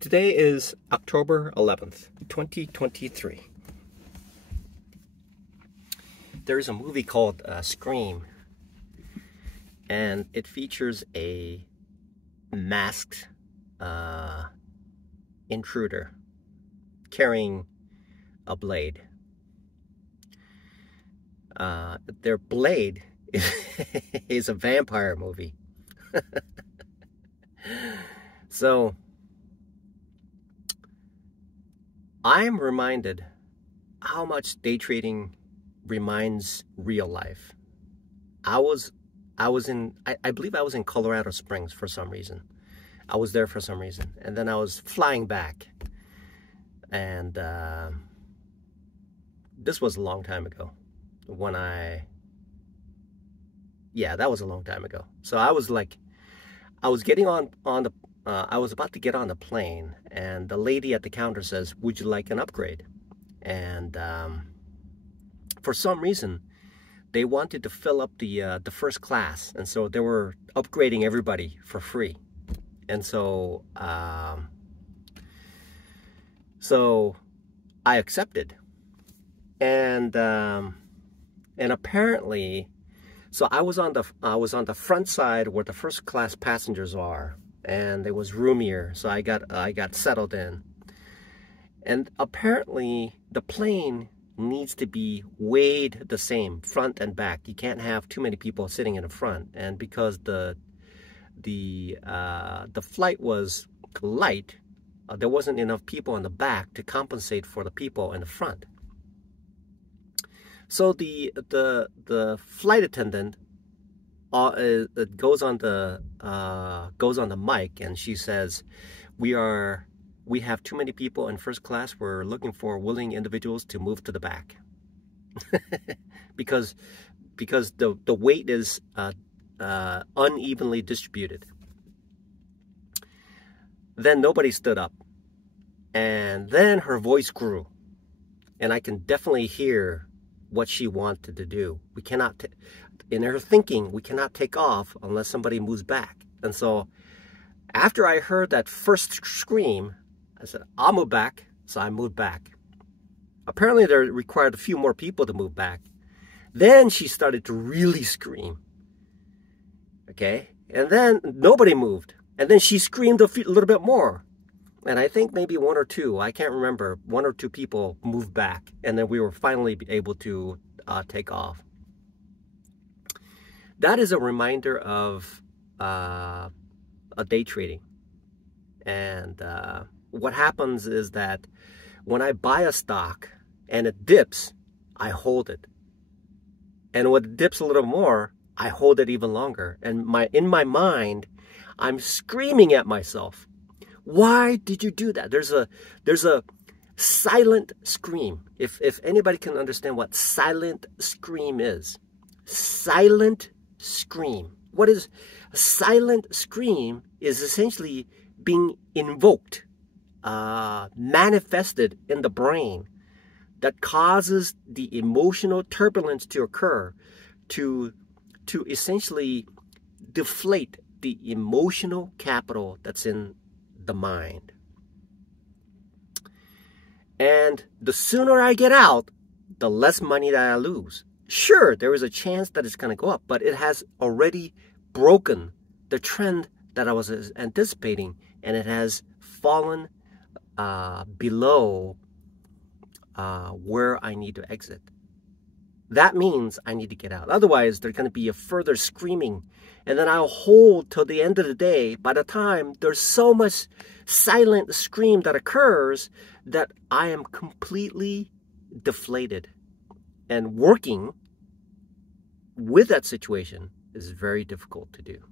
Today is October 11th, 2023. There is a movie called Scream, and it features a masked intruder carrying a blade. Their blade is a vampire movie. So I'm reminded how much day trading reminds real life. I believe I was in Colorado Springs for some reason. I was there for some reason, and then I was flying back, and this was a long time ago when that was a long time ago. So I was getting on the I was about to get on the plane, and the lady at the counter says, "Would you like an upgrade?" And for some reason, they wanted to fill up the first class, and so they were upgrading everybody for free. And so I accepted, and apparently, so I was on the front side where the first class passengers are. And it was roomier, so I got settled in. And apparently the plane needs to be weighed the same, front and back. You can't have too many people sitting in the front. And because the flight was light, there wasn't enough people in the back to compensate for the people in the front. So the flight attendant it goes on the mic, and she says, we have too many people in first class. We're looking for willing individuals to move to the back." because the weight is unevenly distributed. Then nobody stood up, and then her voice grew, and I can definitely hear what she wanted to do. We cannot, in her thinking, we cannot take off unless somebody moves back. And so after I heard that first scream, I said, "I'll move back." So I moved back. Apparently there required a few more people to move back. Then she started to really scream. Okay? And then nobody moved. And then she screamed a little bit more. And I think maybe one or two, I can't remember, one or two people moved back. And then we were finally able to take off. That is a reminder of a day trading. And what happens is that when I buy a stock and it dips, I hold it. And when it dips a little more, I hold it even longer. And in my mind, I'm screaming at myself. Why did you do that? There's a silent scream. If anybody can understand what silent scream is. Silent scream. What is a silent scream? Is essentially being invoked, manifested in the brain, that causes the emotional turbulence to occur, to essentially deflate the emotional capital that's in the mind. And the sooner I get out, the less money that I lose. Sure, there is a chance that it's going to go up, but it has already broken the trend that I was anticipating, and it has fallen below where I need to exit. That means I need to get out. Otherwise, there's going to be a further screaming, and then I'll hold till the end of the day. By the time there's so much silent scream that occurs that I am completely deflated. And working with that situation is very difficult to do.